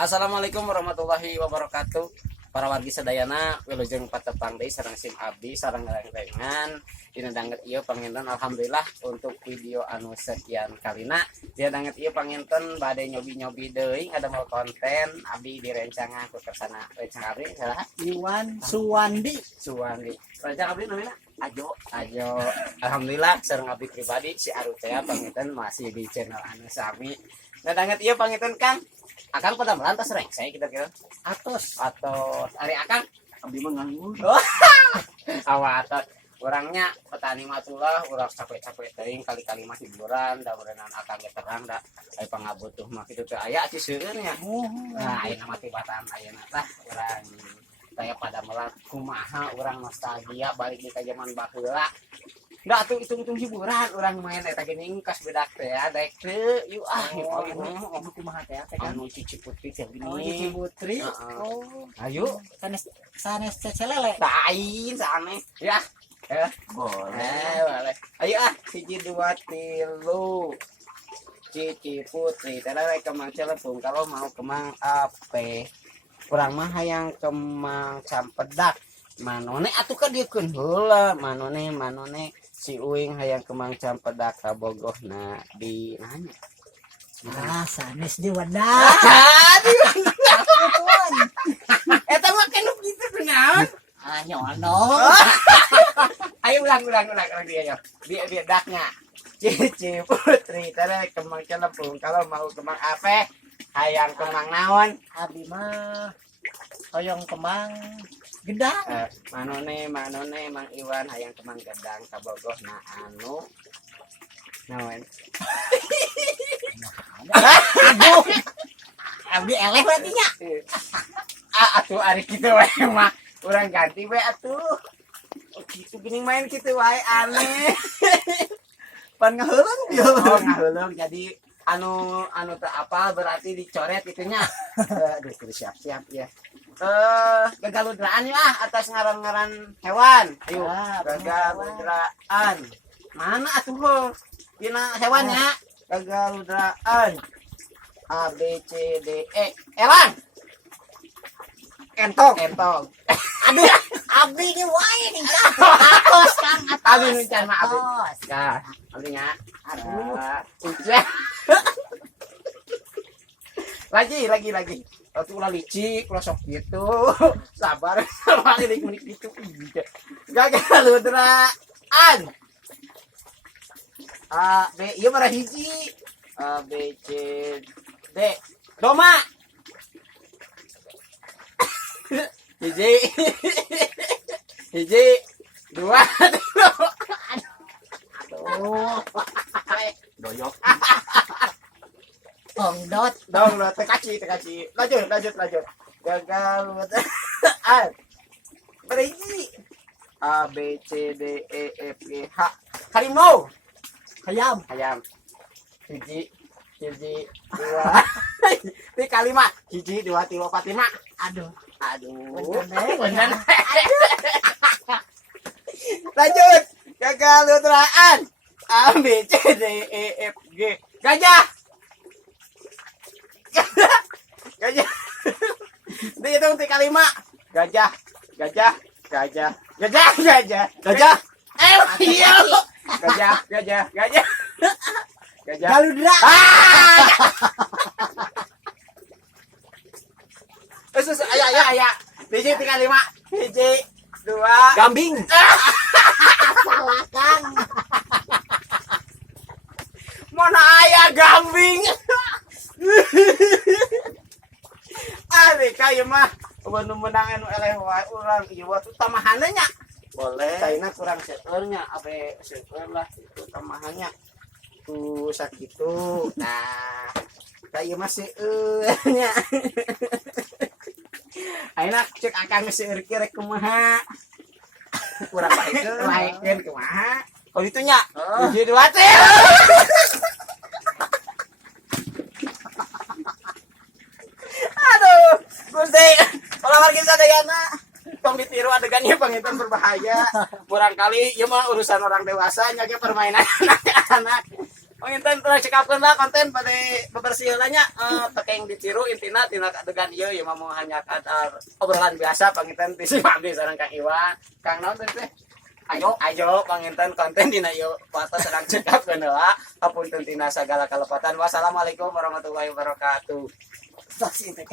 Assalamualaikum warahmatullahi wabarakatuh. Para wargi sadayana wilujeng patepang deui sareng sim abdi sareng rengan dina danget ieu panginten alhamdulillah untuk video anu sekian kalina. Dina danget ieu panginten bade nyobi-nyobi deui ngadamel konten abdi direncangan ku kersana rencang abdi salah Iwan Suwandi. Rencang abdi namanya Ajo. Alhamdulillah sareng abdi pribadi si Arutea panginten masih di channel anu sami. Dina danget ieu panginten Kang akan pada melantas rengsek kira-kira Atos. atau hari akan Abdi mah nganggur. awat orangnya petani matulah orang capek-capek teuing kali-kali mah hiburan da berenang akan terang da aya pangabutuh mah kitu teh aya ci seueurnya. Nah ayeuna mah tibatan ayeuna tah urang kayak pada melat kumaha urang nostalgia balik di ka zaman baheula. Da tuh hitung-hitung hiburan orang main eta geuning kas bedak teh daek teu yuk Ibu kumaha teh kan? anu Cici Putri teh gini. Oh, Cici Putri. Heeh. Oh, Ayo sanes cecelele. lain sana ya Boleh. boleh ayo siji dua tilu Cici Putri tada kemang celepung kalau mau kemang ape kurang mah hayang kemang campedak manone atuh ka diekeun heula manone si uing hayang kemang campedak ka bogohna di nanya Sanes di wadah. eta mah kenu kitu naon Nyono. ayo ulang dia daknya Cici Putri tada kemang celepung kalau mau kemang ape hayang kemang naon Abdi mah hoyong kemang gedang. manone Mang Iwan hayang kemang gedang ka bogohna anu naon Aduh. Abdi eleh berarti nya. atuh ari kitu wae mah urang ganti we atuh kitu geuning main kitu wae aneh Pan ngaheuleng dia. ngaheuleuh jadi anu teu apal berarti dicoret itunya aduh kudu siap-siap ya gagaludraan ya atas ngaran-ngaran hewan ayo gagaludraan mana atuh dina hewannya gagaludraan A B C D E elang Entong. aduh Abdi ge wae nih. Atos Kang. abdi nu can mah abdi Atos. ya abdi nya Aduh. ucap lagi waktu ulah licik ulah sok gitu sabar sama menik gitu gagaludraan A B ieu mah hiji A B C D doma hiji dua aduh doyok Pongdot. dong lo tekaci lanjut gagaludraan berhiji A B C D E F G H harimau Hayam. hiji dua ti kalimat hiji dua tilu opat lima Aduh. bener lanjut gagaludraan A B C D E F G gajah dihitung ti kalima gajah iya gajah Galudra. aya hiji ti kalima hiji dua Gambing. salah Kang mana aya gambing ari kayu mah nu menang anu eleh wae urang ieu tuh tamahanna nya Boleh. saina kurang seueurnya abe seueur lah itu tamahannya tuh sakitu nah kayu mah seueurnya ayeuna cek akang seueur ki rek kumaha kurang baikeun kumaha kalau itu nya hiji dua tilu aduh Gusti kalau warga sadayana tong ditiru adegannya panginten berbahaya barangkali ieu mah urusan orang dewasa nya ge permainan anak-anak Panginten terus cekapkeun lah konten pada bebersih nya tekeng ditiru intina tina adegan ieu ya mah hanya kadar obrolan biasa panginten ti simak di sareng Kang Iwan. Kang naon teh? Ayo panginten konten dina ieu foto sedang cekapkeun heula. Hapunten tina sagala kalepatan. Wassalamualaikum warahmatullahi wabarakatuh. Saksi teh